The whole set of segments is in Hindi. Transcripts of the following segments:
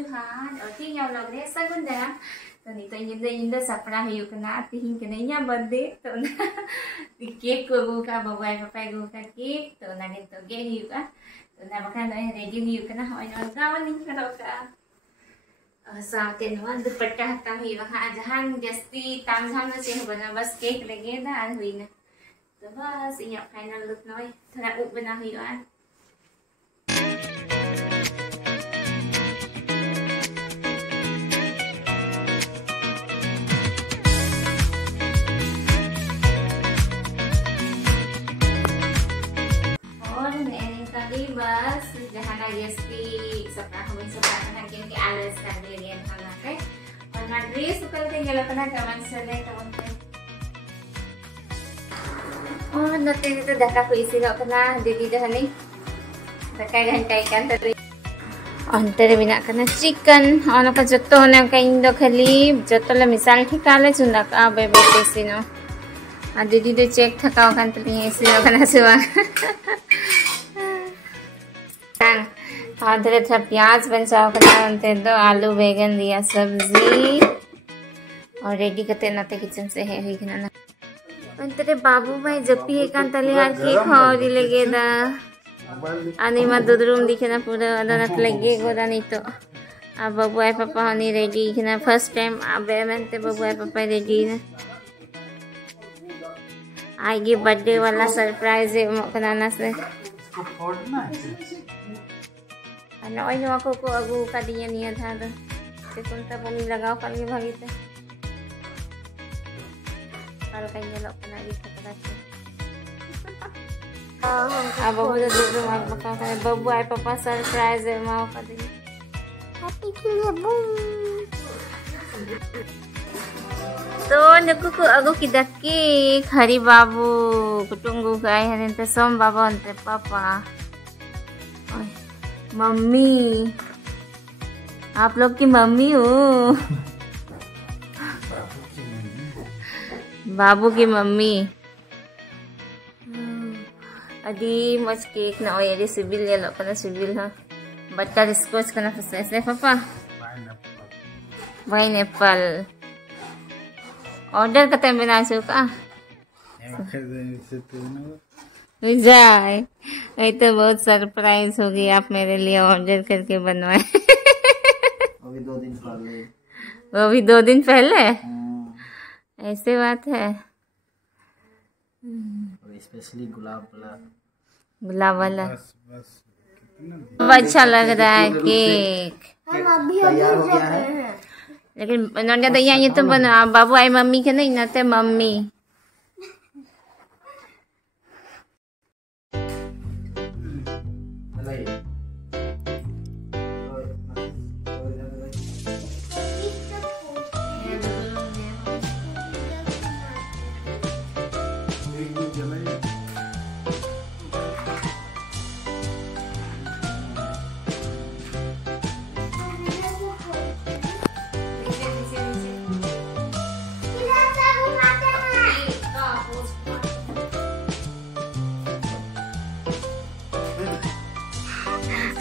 Juhan Oti nhau lòng deh Sagunda to nito inda sapra hiu kana tihin kananya birthday to na di cake ko go ka babay papay go ka cake to na nito ge hiu ka to na baka na ready hiu kana hoy na gawan ning kana ka sa tinwan dupatta ta hiu ha jahan jasti tamjam na se bana bas cake lege da an hui na to bas inya final look noi thara up bana hiu an bas jahan jasti sapra kami sapra kana ke alas kan lian kana ke और ना ड्रेस कल के गेला kana कमेंट से kawan ke और नते तो दका को इसी लो kana दीदी दहनी दका घंटाई kan tadi अंतर बिना kana चिकन और का जत्तो ने का इंदो खाली जत्तो ले मिसाल ठिकाले चुंदा का बेबे पेसिनो आ दीदी दे चेक थकाव kan तली इसी लो kana सुवा आधे था प्याज बचाओ करते दो आलू बैगन दिया सब्जी और रेडी करते नाते किचन से है हुई ना अंतरे बाबू भाई जप्पी है कान तले यार केक खाओ लगे दा आने में दो रूम दिखे ना पूरा अदालत लगे गोदा नहीं तो अब बाबू आई पापा होनी रेडी ना फर्स्ट टाइम अब मैंने बाबू आई पापा रेडी ना आएगी बर्थडे वाला सरप्राइज है बनाना से ano ay nyo ako ko agu kadinya niya thada se kunta pani lagaw kali bhagite kal kanya lo kana di sakala se abo bodo dudro mag baka ka babu ay papa surprise mau kadi happy birthday boom to naku ko agu kidaki hari babu kutunggu kai hanente som babu ante papa mummy आप लोग की मम्मी हो बाबू की मम्मी अदी मच केक ना ओए ये सिबिल ले लो कना सिबिल हा बटर स्कॉच कना फसे से पापा पाइनएप्पल ऑर्डर करते बिना चुका जाए ये तो बहुत सरप्राइज होगी आप मेरे लिए ऑर्डर करके बनवाए अभी 2 दिन पहले वो भी 2 दिन पहले ऐसे बात है और स्पेशली गुलाब वाला अच्छा लग रहा है केक तैयार हो गया है लेकिन नोंडा दैया ये तो बना बाबू आई मम्मी के नहीं नाते मम्मी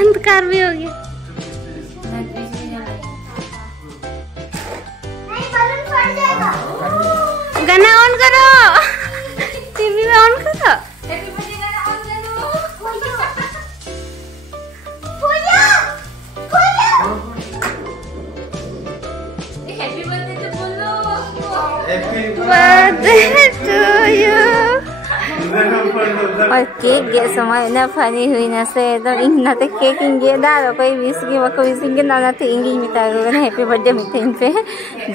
अंधकार भी हो गया गाना ऑन करो टीवी में ऑन करो हैप्पी बर्थडे तो बोलो हैप्पी बर्थडे टू यू और केक गे समय ना फनी हुई ना से एकदम इन ना ते केक इंगे दारो कोई विस्की वको विस्की ना ना ते इंगी मिता गो ना हैप्पी बर्थडे मिते इन पे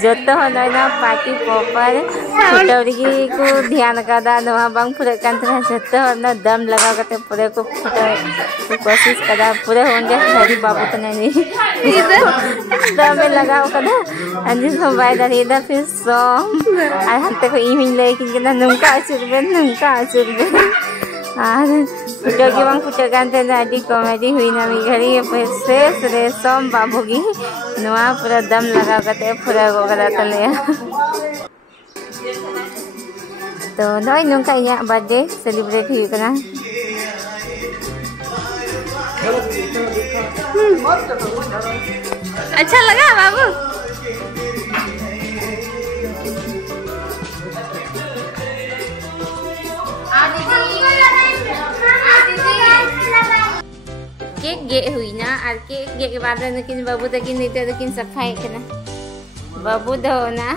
जत्तो होना ना पार्टी पॉपर छोटोरी को ध्यान का दा नवा बांग पूरे कंतना जत्तो ना दम लगा करते पूरे को कोशिश करा पूरे होंगे हरी बाबू तने नहीं इधर दम लगाओ कदा अंजी संभाई दा इधर फिर सॉन्ग आई हंते को इमिंग लेकिन ना नुंका चुरबे आर पुटोगी बांग पुटोगांते ना डी कॉमेडी हुई ना मी घरी से रेशम बाबूगी नवा पूरा दम लगा करते पूरा गोगरा तले तो नोई नुंका इया बर्थडे सेलिब्रेट हुई कना अच्छा लगा बाबू? केक गे हुई ना और केक गे के बाद लेकिन बाबू तकिन नहीं थे लेकिन सफाई करना बाबू दो ना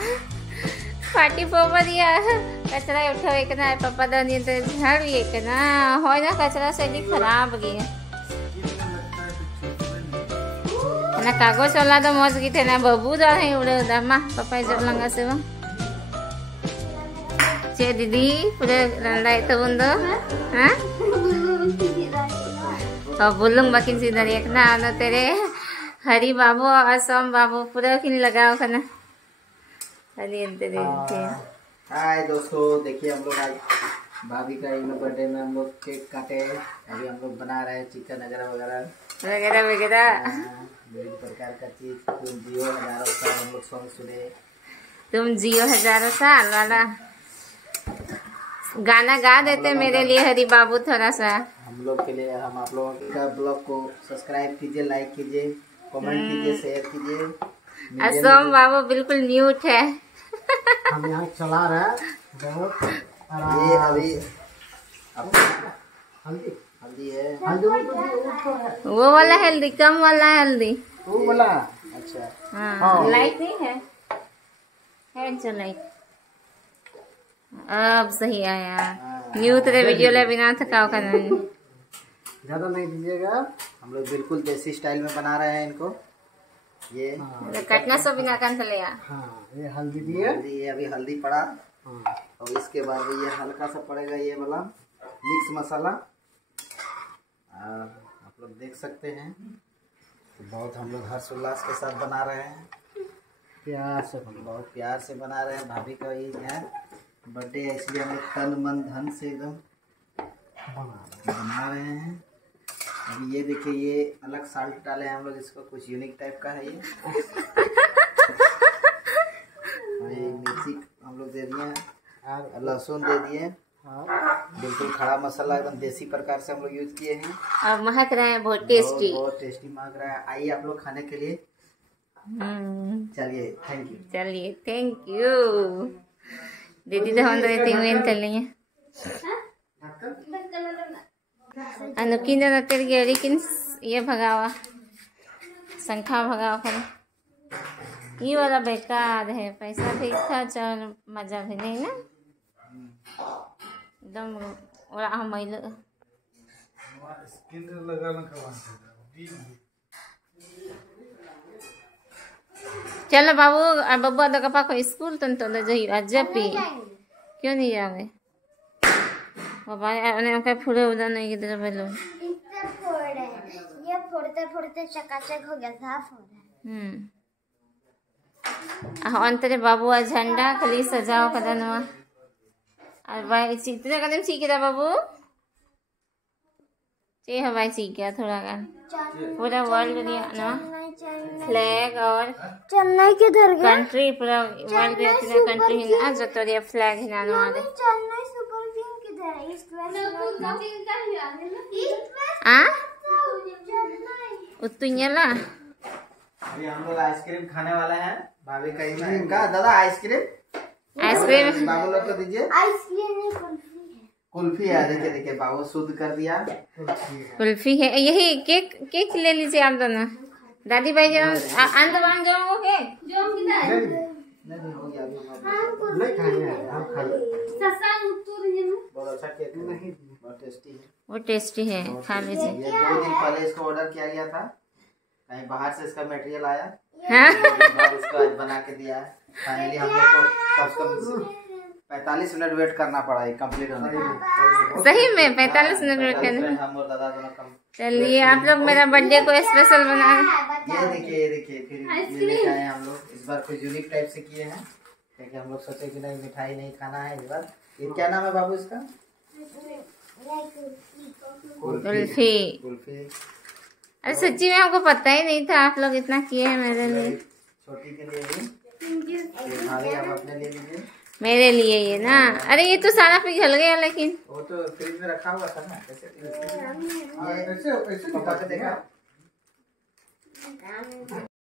पार्टी पोपर दिया कचरा उठावे करना पापा दो नहीं तो झाड़ लिए करना हो ना कचरा से भी खराब गया ना कागज वाला तो मौज की थे ना बाबू दो है उड़े उधर माँ पापा जब लंगा से वो चे दीदी पूरे रंडाई तो बंदो हाँ और बोलूँग बाकिन सीधा देखना ना तेरे हरी बाबू और सोम बाबू पूरा किन लगाओ खाना हरी हाय दोस्तों, देखिए हम लोग आज भाभी का बर्थडे में हम लोग केक काटे। अभी हम लोग बना रहे हैं चिकन वगैरह वगैरह विभिन्न प्रकार का चीज। तुम जियो हजारों साल, हम लोग सॉन्ग सुने तुम जियो हजारों साल वाला गाना गा देते मेरे लिए हरी बाबू थोड़ा सा हम लोग के लिए। हम आप लोगों का ब्लॉग को सब्सक्राइब कीजिए, लाइक कीजिए, कमेंट कीजिए, शेयर कीजिए। असम बाबू बिल्कुल म्यूट है। हम यहाँ चला रहे हैं बहुत ये अभी हल्दी है, वो वाला हेल्दी कम वाला हेल्दी वो वाला। अच्छा हाँ लाइट नहीं है जो लाइट अब सही आया। न्यू तेरे वीडियो ले बिना थकाव का नहीं ज्यादा नहीं दीजिएगा। हम लोग बिल्कुल देसी स्टाइल में बना रहे हैं इनको। ये कटना सो बिना कान चलेगा। हाँ ये हल्दी भी है, ये अभी हल्दी पड़ा। हाँ। और इसके बाद ये हल्का सा पड़ेगा ये वाला मिक्स मसाला। आप लोग देख सकते हैं तो बहुत हम लोग हर्षोल्लास के साथ बना रहे हैं, प्यार से, बहुत प्यार से बना रहे हैं। भाभी का ये है बर्थडे है इसलिए हम लोग तन मन धन से एकदम बना रहे हैं। अभी ये देखिए ये अलग साल्ट डाले हैं हम लोग, इसको कुछ यूनिक टाइप का है ये। मिर्ची हम लोग दे दिए, लहसुन दे दिए, बिल्कुल खड़ा मसाला एकदम देसी प्रकार से हम लोग यूज किए हैं। अब महक रहे हैं बहुत टेस्टी, बहुत टेस्टी महक रहा है। आइए आप लोग खाने के लिए। चलिए थैंक यू। चलिए थैंक यू दीदी तो हम देते हुए चलिए अनुकिन तेरे के लेकिन ये भगावा संख्या भगावा कर ये वाला बेकार है। पैसा भी था चल मजा भी नहीं ना एकदम और हम चलो बाबू बब्बा तो कपा को स्कूल तो जाइए जब भी क्यों नहीं जाओगे बाबा उनके फूले उधर नहीं किधर बोलो ये फोड़ते फोड़ते चकाचक हो गया, साफ हो रहा है। अंतरे बाबू आ झंडा खाली सजाओ कदनवा और भाई चित्र कदम सीख रहा बाबू चे हवाई सीख गया थोड़ा का पूरा वर्ल्ड ना फ्लैग और चेन्नई किधर गया कंट्री पूरा वर्ल्ड में इतना कंट्री है ना जो तो ये फ्लैग है ना वाले चेन्नई सुपर किंग किधर है? ईस्ट वेस्ट आ उतुन्यला अभी हम लोग आइसक्रीम खाने वाले हैं। भाभी कहीं का दादा आइसक्रीम बाबू लोग को दीजिए। आइसक्रीम नहीं कुल्फी है। देखिए देखिए बाबू शुद्ध कर दिया कुल्फी है। यही केक केक ले लीजिए आप दोनों दादी भाई जो अंदमान जो केक नहीं हो गया अभी नहीं खाएंगे आप खा लो। बहुत अच्छा केक नहीं बहुत टेस्टी है। वो टेस्टी है खा लीजिए। ये 2 दिन पहले इसको ऑर्डर किया गया था, कहीं बाहर से इसका मटेरियल आया हाँ? इसको आज बना के दिया है। फाइनली हम लोग को कम से कम 45 मिनट वेट करना पड़ा है कंप्लीट होने के लिए। सही में 45 मिनट वेट करना। हम और दादा दोनों कम। चलिए आप लोग मेरा बर्थडे को स्पेशल बना ये देखिए फिर ये लेके आए हम लोग। इस बार कुछ यूनिक टाइप से किए हैं क्योंकि हम लोग सोचे कि नहीं मिठाई नहीं खाना है इस बार। ये क्या नाम है बाबू इसका? कुल्फी। अरे सच्ची में हमको पता ही नहीं था आप लोग इतना किए हैं मेरे लिए। छोटी के लिए भी आप अपने ले लीजिए। मेरे लिए ये ना अरे ये तो सारा पिघल गया लेकिन वो तो फ्रिज में रखा हुआ था ना। कैसे पापा से देखा राम